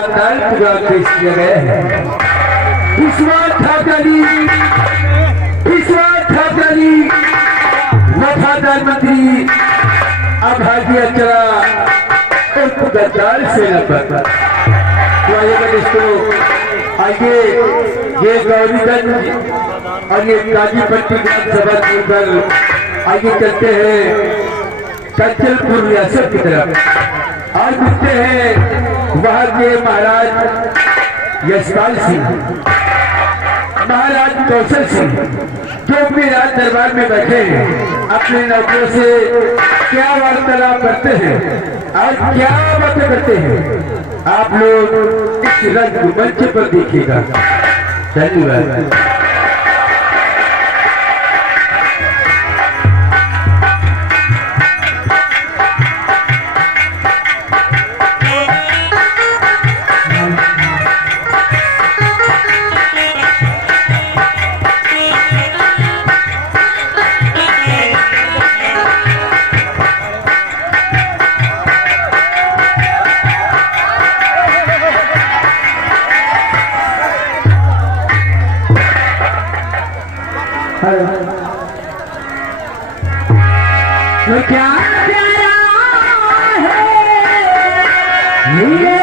पूरा पेश किया गया है। ठाकरी वफादार मंत्री आभाजी अचरा उर्फ गद्दार सेनापति। तो आइए ये गौरीगंज और ये काजीपट्टी विधानसभा चुनकर आगे चलते हैं कंचलपुर रियासत की तरफ और मिलते हैं वहां के महाराज यशपाल सिंह, महाराज कौशल सिंह, जो भी राज दरबार में बैठे हैं अपने नौकरों से क्या वार्तालाप करते हैं और क्या बातें करते हैं आप लोग इस रंगमंच पर देखिएगा। धन्यवाद। तो क्या प्यारा है ये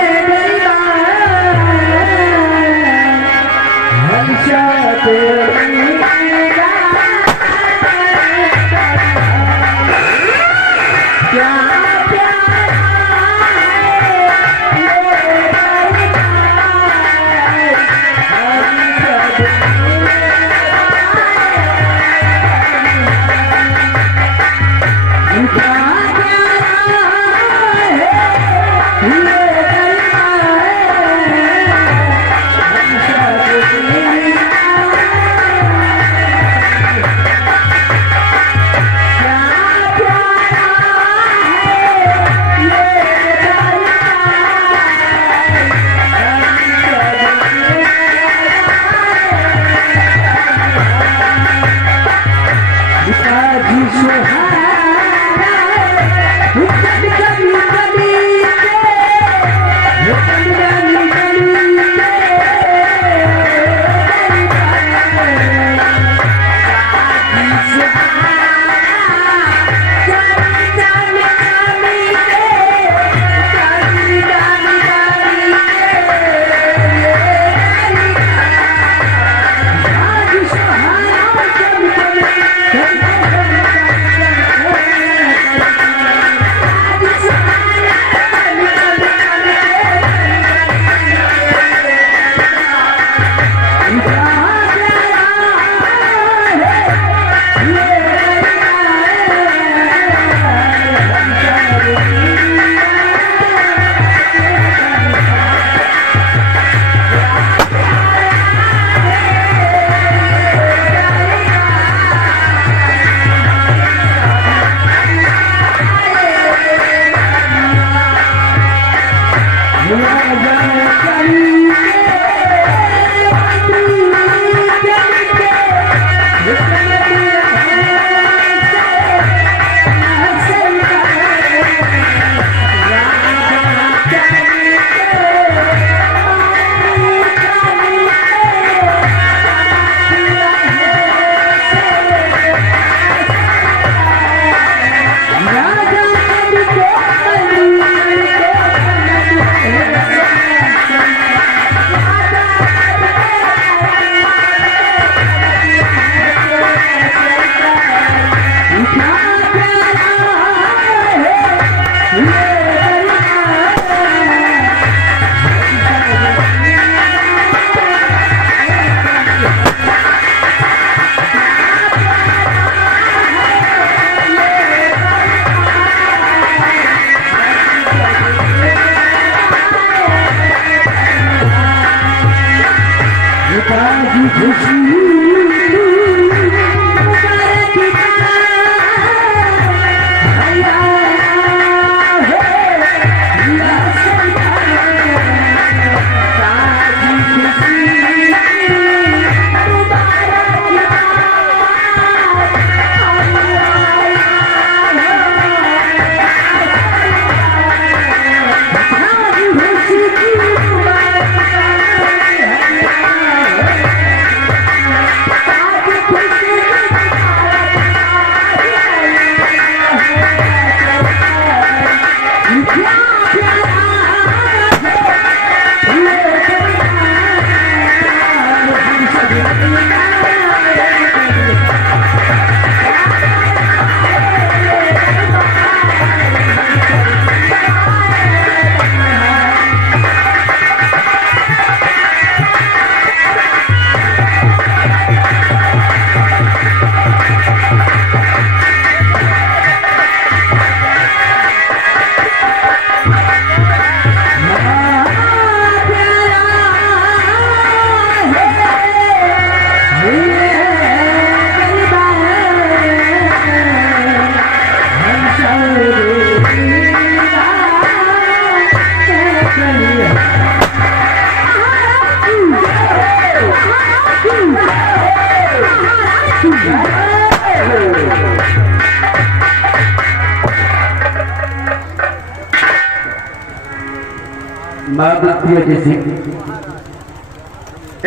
माँ बुद्धिया जैसी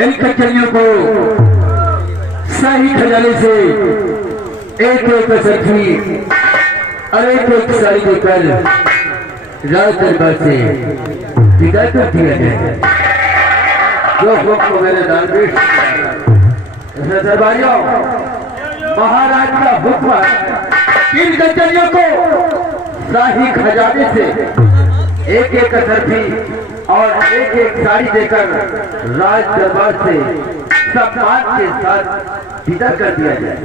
इन कचरियों को शाही खजाने से एक एक सखी और एक एक साड़ी देकर राज दरबार से विदा कर दिया जाए। जो हुक्म मेरे दरवेश दरबारियों, महाराज का हुक्म इन कचरियों को शाही खजाने से एक एक सखी और एक एक साड़ी देकर राज दरबार से सम्मान के साथ विदा कर दिया जाए।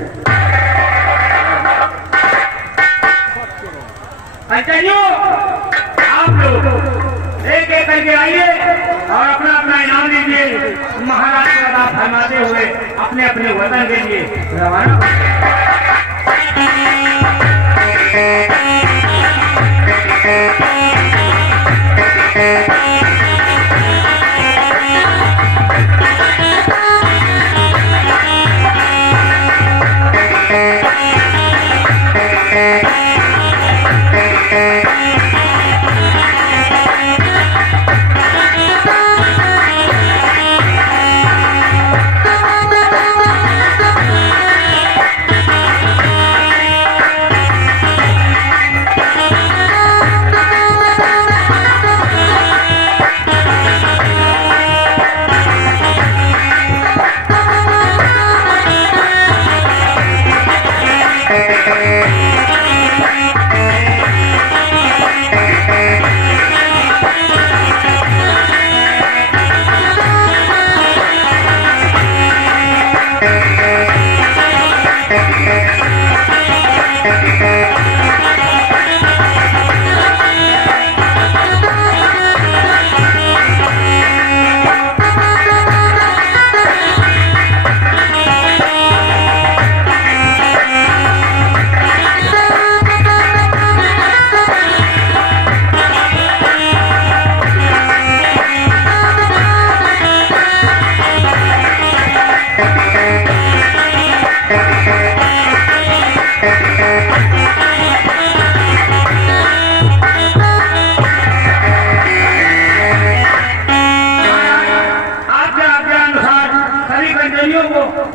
कंचनियों, आप लोग एक एक करके आइए और अपना अपना इनाम लीजिए। महाराज का दाम फरमाते हुए अपने अपने वतन के लिए रवाना।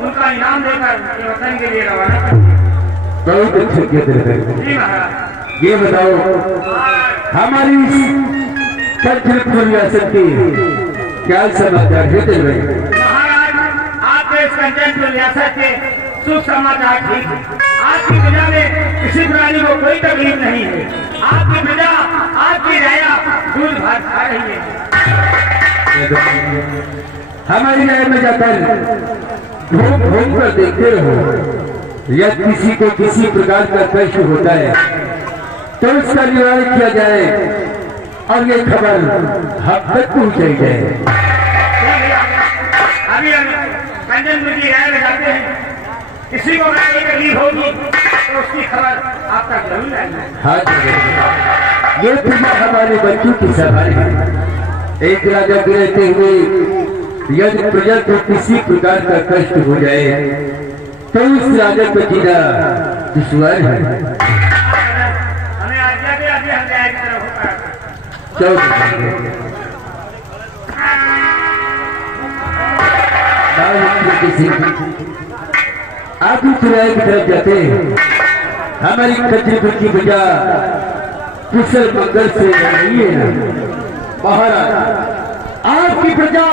उनका इनाम देकर वतन के लिए रवाना कर दिया। बहुत अच्छे जी महाराज। ये बताओ, हमारी कंचनपुर रियासत की क्या समाचार है चल रहे? महाराज, आपके इस कंचनपुर रियासत के सुख समाचार ठीक है। आपकी प्रजा में किसी प्राणी को कोई तकलीफ नहीं है। आपकी प्रजा, आपकी राया दूध भात खा रही है। हमारी राय में जाकर घूम घूम कर देखते रहो। यदि किसी को किसी प्रकार का कष्ट होता है तो उसका निवारण किया जाए और ये खबर हम तक पहुंचाई जाए। अभी हम कंचनपुर की राय में जाते हैं। किसी को अगर कोई तकलीफ होगी तो उसकी खबर आप तक जरूर आएगी। हाँ, ये पूजा हमारे बच्चों की सवाल है। एक राजा के रहते हुए यदि प्रजा को किसी प्रकार का कष्ट हो जाए तो उस राजा को जीना दुश्वार है। हमें आज्ञा दे, अभी हम न्याय की तरफ आप उस न्याय की तरफ जाते हैं। हमारी कंचनपुर की प्रजा कुशल मंगल से रही है। महाराज, आपकी प्रजा